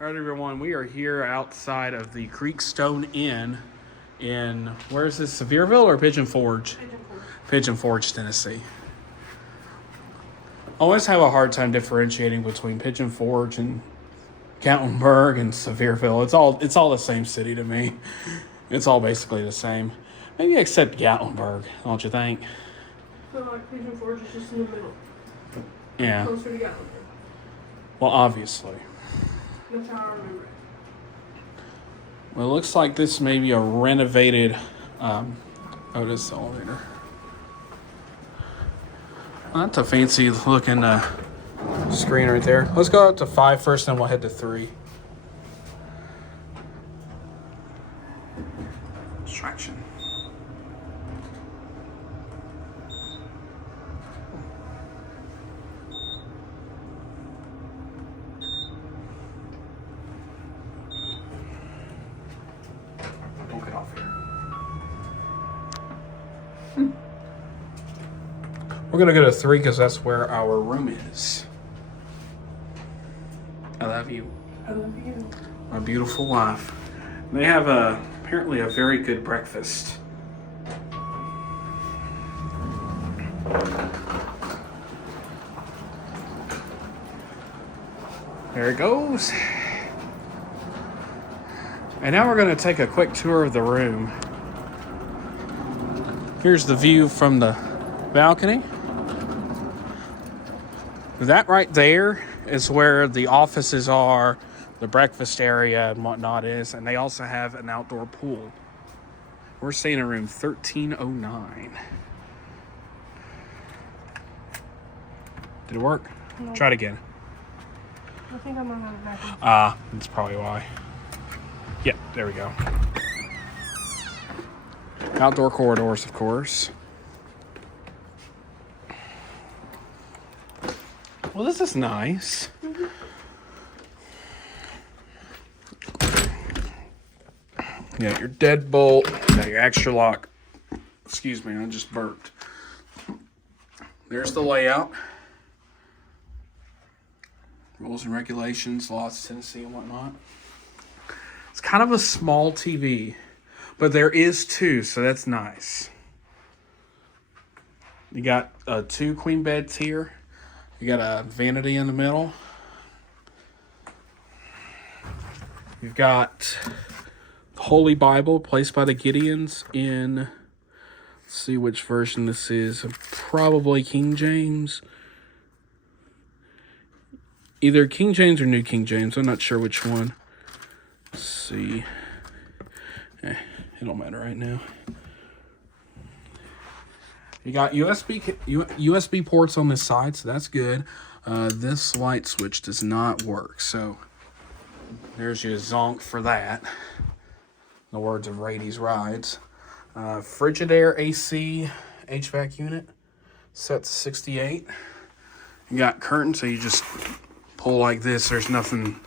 All right, everyone, we are here outside of the Creekstone Inn in, where is this, Sevierville or Pigeon Forge? Pigeon Forge, Tennessee. I always have a hard time differentiating between Pigeon Forge and Gatlinburg and Sevierville. It's all the same city to me. It's all basically the same. Maybe except Gatlinburg, don't you think? So like Pigeon Forge is just in the middle. Yeah. Closer to Gatlinburg. Well, obviously. That's how I remember it. Well, it looks like this may be a renovated OTIS elevator. Well, that's a fancy looking screen right there. Let's go up to 5 first, then we'll head to 3. Distraction. We'll get off here. We're gonna go to 3 because that's where our room is. I love you. I love you. My beautiful wife. They have apparently a very good breakfast. There it goes. And now we're going to take a quick tour of the room. Here's the view from the balcony. That right there is where the offices are, the breakfast area and whatnot is, and they also have an outdoor pool. We're staying in room 1309. Did it work? No. Try it again. I think I'm gonna have it back. That's probably why. Yep, there we go. Outdoor corridors, of course. Well, this is nice. Mm-hmm. You got your deadbolt, you got your extra lock. Excuse me, I just burped. There's the layout. Rules and regulations, laws of Tennessee and whatnot. It's kind of a small TV, but there is 2, so that's nice. You got 2 queen beds here. You got a vanity in the middle. You've got the Holy Bible placed by the Gideons in, let's see which version this is, probably King James. Either King James or New King James, I'm not sure which one. Let's see. It don't matter right now. You got USB ports on this side, so that's good. This light switch does not work, so there's your zonk for that. In the words of Rady's Rides. Frigidaire AC HVAC unit set to 68. You got curtains, so you just pull like this. There's nothing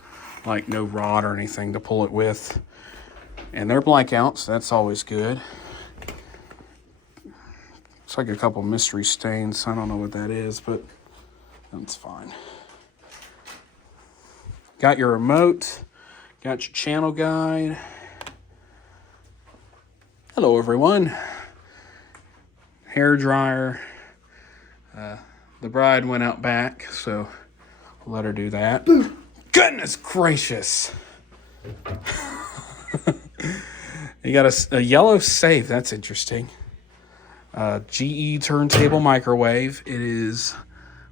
like no rod or anything to pull it with. And they're blackouts, so that's always good. It's like a couple mystery stains. I don't know what that is, but that's fine. Got your remote. Got your channel guide. Hello, everyone. Hair dryer. The bride went out back, so I'll let her do that. Goodness gracious. You got a yellow safe. That's interesting. GE turntable microwave. It is,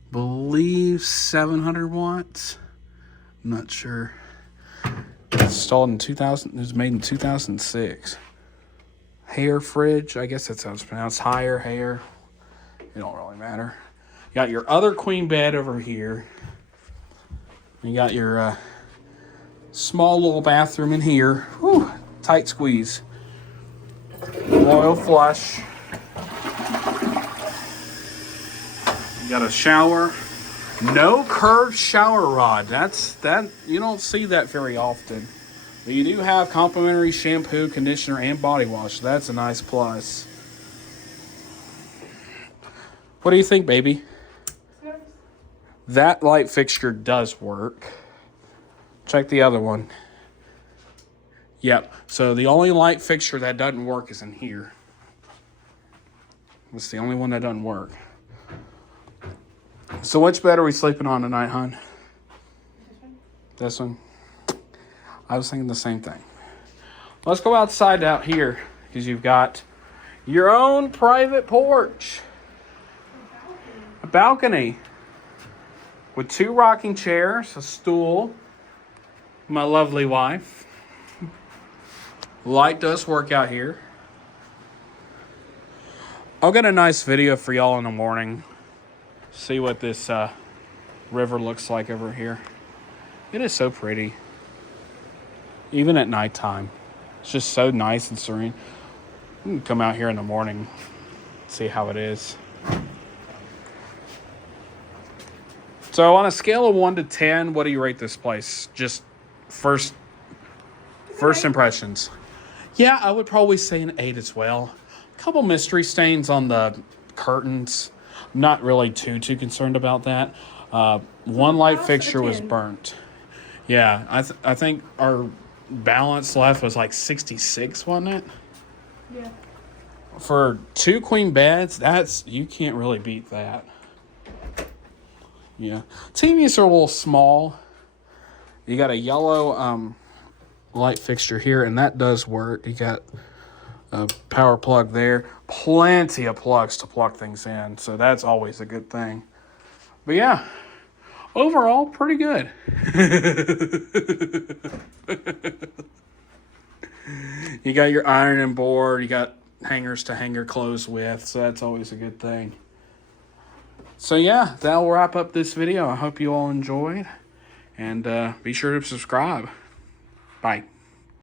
believe, 700 watts. I'm not sure. Installed in 2000. It was made in 2006. Hair fridge. I guess that's how it's pronounced. Hair. It don't really matter. You got your other queen bed over here. You got your small little bathroom in here. Whew, tight squeeze. Royal flush. You got a shower. No curved shower rod. That you don't see that very often. But you do have complimentary shampoo, conditioner, and body wash. That's a nice plus. What do you think, baby? That light fixture does work. Check the other one. Yep. So the only light fixture that doesn't work is in here. It's the only one that doesn't work. So which bed are we sleeping on tonight, hon? This one? I was thinking the same thing. Let's go outside out here because you've got your own private porch. A balcony. With 2 rocking chairs, a stool. My lovely wife. Light does work out here. I'll get a nice video for y'all in the morning. See what this river looks like over here. It is so pretty. Even at nighttime. It's just so nice and serene. You can come out here in the morning. See how it is. So on a scale of 1 to 10, what do you rate this place? Just first impressions. Yeah, I would probably say an 8 as well. A couple mystery stains on the curtains. I'm not really too concerned about that. One light fixture was burnt. Yeah, I think our balance left was like 66, wasn't it? Yeah. For 2 queen beds, you can't really beat that. Yeah. TVs are a little small. You got a yellow light fixture here, and that does work. You got a power plug there. Plenty of plugs to plug things in, so that's always a good thing. But yeah, overall, pretty good. You got your ironing board. You got hangers to hang your clothes with, so that's always a good thing. So yeah, that'll wrap up this video. I hope you all enjoyed. And be sure to subscribe. Bye.